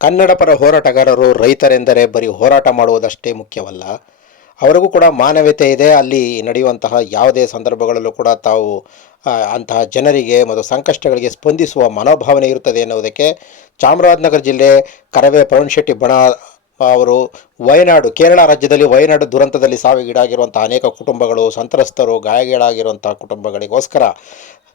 ಕನ್ನಡ ಪರ ಹೋರಾಟಗಾರರು ರೈತರೆಂದರೆ ಬರೀ ಹೋರಾಟ ಮಾಡುವುದಷ್ಟೇ ಮುಖ್ಯವಲ್ಲ. ಅವರಿಗೂ ಕೂಡ ಮಾನವೀಯತೆ ಇದೆ. ಅಲ್ಲಿ ನಡೆಯುವಂತಹ ಯಾವುದೇ ಸಂದರ್ಭಗಳಲ್ಲೂ ಕೂಡ ತಾವು ಅಂತಹ ಜನರಿಗೆ ಮತ್ತು ಸಂಕಷ್ಟಗಳಿಗೆ ಸ್ಪಂದಿಸುವ ಮನೋಭಾವನೆ ಇರುತ್ತದೆ ಎನ್ನುವುದಕ್ಕೆ ಚಾಮರಾಜನಗರ ಜಿಲ್ಲೆ ಕರವೇ ಪ್ರವೀಣ್ ಶೆಟ್ಟಿ ಬಣ ಅವರು ವಯನಾಡು, ಕೇರಳ ರಾಜ್ಯದಲ್ಲಿ ವಯನಾಡು ದುರಂತದಲ್ಲಿ ಸಾವಿಗೀಡಾಗಿರುವಂಥ ಅನೇಕ ಕುಟುಂಬಗಳು, ಸಂತ್ರಸ್ತರು ಗಾಯಗಳಾಗಿರುವಂಥ ಕುಟುಂಬಗಳಿಗೋಸ್ಕರ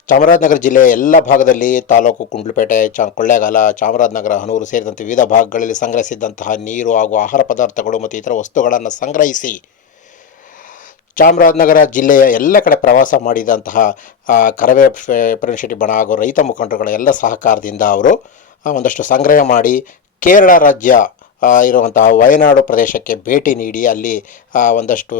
ಚಾಮರಾಜನಗರ ಜಿಲ್ಲೆಯ ಎಲ್ಲ ಭಾಗದಲ್ಲಿ ತಾಲೂಕು ಕುಂಡ್ಲುಪೇಟೆ, ಚ ಕೊಳ್ಳೇಗಾಲ, ಚಾಮರಾಜನಗರ, ಹನೂರು ಸೇರಿದಂತೆ ವಿವಿಧ ಭಾಗಗಳಲ್ಲಿ ಸಂಗ್ರಹಿಸಿದ್ದಂತಹ ನೀರು ಹಾಗೂ ಆಹಾರ ಪದಾರ್ಥಗಳು ಮತ್ತು ಇತರ ವಸ್ತುಗಳನ್ನು ಸಂಗ್ರಹಿಸಿ ಚಾಮರಾಜನಗರ ಜಿಲ್ಲೆಯ ಎಲ್ಲ ಕಡೆ ಪ್ರವಾಸ ಮಾಡಿದಂತಹ ಕರವೇ ಪ್ರವೀಣ್ ಬಣ ಹಾಗೂ ರೈತ ಮುಖಂಡರುಗಳ ಎಲ್ಲ ಸಹಕಾರದಿಂದ ಅವರು ಒಂದಷ್ಟು ಸಂಗ್ರಹ ಮಾಡಿ ಕೇರಳ ರಾಜ್ಯ ಇರುವಂತಹ ವಯನಾಡು ಪ್ರದೇಶಕ್ಕೆ ಭೇಟಿ ನೀಡಿ ಅಲ್ಲಿ ಒಂದಷ್ಟು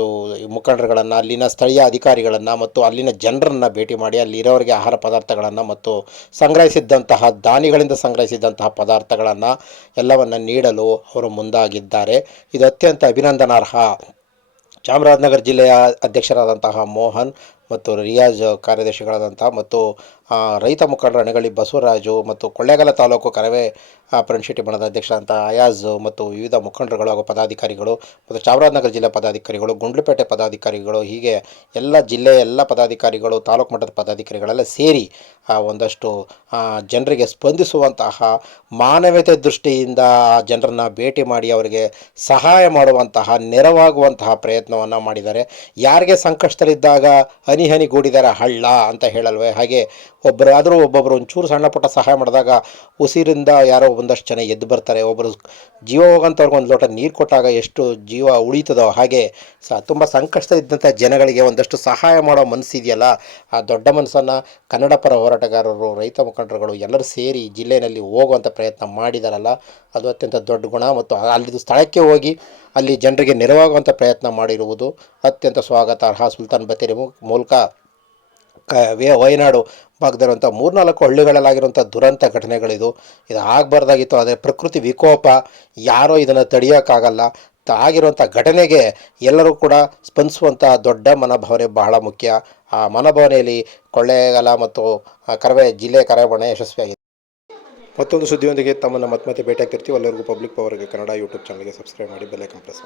ಮುಖಂಡರುಗಳನ್ನು, ಅಲ್ಲಿನ ಸ್ಥಳೀಯ ಅಧಿಕಾರಿಗಳನ್ನು ಮತ್ತು ಅಲ್ಲಿನ ಜನರನ್ನು ಭೇಟಿ ಮಾಡಿ ಅಲ್ಲಿ ಇರೋರಿಗೆ ಆಹಾರ ಪದಾರ್ಥಗಳನ್ನು ಮತ್ತು ಸಂಗ್ರಹಿಸಿದ್ದಂತಹ ದಾನಿಗಳಿಂದ ಸಂಗ್ರಹಿಸಿದಂತಹ ಪದಾರ್ಥಗಳನ್ನು ಎಲ್ಲವನ್ನು ನೀಡಲು ಅವರು ಮುಂದಾಗಿದ್ದಾರೆ. ಇದು ಅತ್ಯಂತ ಅಭಿನಂದನಾರ್ಹ. ಚಾಮರಾಜನಗರ ಜಿಲ್ಲೆಯ ಅಧ್ಯಕ್ಷರಾದಂತಹ ಮೋಹನ್ ಮತ್ತು ರಿಯಾಜ್ ಕಾರ್ಯದರ್ಶಿಗಳಾದಂಥ ಮತ್ತು ರೈತ ಮುಖಂಡರ ಅಣಗಳಿ ಬಸವರಾಜು ಮತ್ತು ಕೊಳ್ಳೇಗಾಲ ತಾಲೂಕು ಕರವೇ ಪ್ರಣ್ಶೆಟ್ಟಿ ಬಣದ ಅಧ್ಯಕ್ಷರಾದಂಥ ಅಯಾಜ್ ಮತ್ತು ವಿವಿಧ ಮುಖಂಡರುಗಳು ಹಾಗೂ ಪದಾಧಿಕಾರಿಗಳು ಮತ್ತು ಚಾಮರಾಜನಗರ ಜಿಲ್ಲೆ ಪದಾಧಿಕಾರಿಗಳು, ಗುಂಡ್ಲುಪೇಟೆ ಪದಾಧಿಕಾರಿಗಳು, ಹೀಗೆ ಎಲ್ಲ ಜಿಲ್ಲೆಯ ಎಲ್ಲ ಪದಾಧಿಕಾರಿಗಳು, ತಾಲೂಕು ಮಟ್ಟದ ಪದಾಧಿಕಾರಿಗಳೆಲ್ಲ ಸೇರಿ ಒಂದಷ್ಟು ಜನರಿಗೆ ಸ್ಪಂದಿಸುವಂತಹ ಮಾನವೀಯತೆ ದೃಷ್ಟಿಯಿಂದ ಜನರನ್ನ ಭೇಟಿ ಮಾಡಿ ಅವರಿಗೆ ಸಹಾಯ ಮಾಡುವಂತಹ ನೆರವಾಗುವಂತಹ ಪ್ರಯತ್ನವನ್ನು ಮಾಡಿದ್ದಾರೆ. ಯಾರಿಗೆ ಸಂಕಷ್ಟದಲ್ಲಿದ್ದಾಗ ಹನಿ ಹನಿ ಗೂಡಿದರೆ ಹಳ್ಳ ಅಂತ ಹೇಳಲ್ವೇ? ಹಾಗೆ ಒಬ್ಬರಾದರೂ ಒಬ್ಬೊಬ್ಬರು ಒಂಚೂರು ಸಣ್ಣ ಪುಟ್ಟ ಸಹಾಯ ಮಾಡಿದಾಗ ಉಸಿರಿಂದ ಯಾರೋ ಒಂದಷ್ಟು ಜನ ಎದ್ದು ಬರ್ತಾರೆ. ಒಬ್ಬರು ಜೀವ ಹೋಗೋಂಥವ್ರಿಗೆ ಒಂದು ಲೋಟ ನೀರು ಕೊಟ್ಟಾಗ ಎಷ್ಟು ಜೀವ ಉಳಿತದೋ ಹಾಗೆ ಸ ತುಂಬ ಸಂಕಷ್ಟ ಇದ್ದಂಥ ಜನಗಳಿಗೆ ಒಂದಷ್ಟು ಸಹಾಯ ಮಾಡೋ ಮನಸ್ಸಿದೆಯಲ್ಲ? ಆ ದೊಡ್ಡ ಮನಸ್ಸನ್ನು ಕನ್ನಡ ಪರ ಹೋರಾಟಗಾರರು, ರೈತ ಮುಖಂಡರುಗಳು ಎಲ್ಲರೂ ಸೇರಿ ಜಿಲ್ಲೆಯಲ್ಲಿ ಹೋಗುವಂಥ ಪ್ರಯತ್ನ ಮಾಡಿದಾರಲ್ಲ? ಅದು ಅತ್ಯಂತ ದೊಡ್ಡ ಗುಣ ಮತ್ತು ಅಲ್ಲಿದ್ದು ಸ್ಥಳಕ್ಕೆ ಹೋಗಿ ಅಲ್ಲಿ ಜನರಿಗೆ ನೆರವಾಗುವಂಥ ಪ್ರಯತ್ನ ಮಾಡಿರುವುದು ಅತ್ಯಂತ ಸ್ವಾಗತಾರ್ಹ ಸುಲ್ತಾನ್ ಬತ್ತೇರಿ ಮು- ಮೂಲಕ ವೇ ವಯನಾಡು ಭಾಗದಲ್ಲಿರುವಂಥ ಮೂರ್ನಾಲ್ಕು ಹಳ್ಳಿಗಳಲ್ಲಾಗಿರುವಂಥ ದುರಂತ ಘಟನೆಗಳಿದು. ಇದು ಆಗಬಾರ್ದಾಗಿತ್ತು. ಆದರೆ ಪ್ರಕೃತಿ ವಿಕೋಪ, ಯಾರೋ ಇದನ್ನು ತಡೆಯೋಕ್ಕಾಗಲ್ಲ. ಆಗಿರುವಂಥ ಘಟನೆಗೆ ಎಲ್ಲರೂ ಕೂಡ ಸ್ಪಂದಿಸುವಂಥ ದೊಡ್ಡ ಮನೋಭಾವನೆ ಬಹಳ ಮುಖ್ಯ. ಆ ಮನೋಭಾವನೆಯಲ್ಲಿ ಕೊಳ್ಳೇಗಾಲ ಮತ್ತು ಕರವೆ, ಜಿಲ್ಲೆ ಕರವೇ ಯಶಸ್ವಿಯಾಗಿದೆ. ಮತ್ತೊಂದು ಸುದ್ದಿಯೊಂದಿಗೆ ತಮ್ಮನ್ನು ಮತ್ತೆ ಮತ್ತೆ ಭೇಟಿಯಾಗ್ತಿರ್ತೀವಿ. ಎಲ್ಲರಿಗೂ ಪಬ್ಲಿಕ್ ಪವರ್ಗೆ ಕನ್ನಡ ಯೂಟ್ಯೂಬ್ ಚಾನಲ್ಗೆ ಸಬ್ಸ್ಕ್ರೈಬ್ ಮಾಡಿ ಬೆಲ್ಲೈಕನ್ ಪ್ರೆಸ್ ಮಾಡಿ.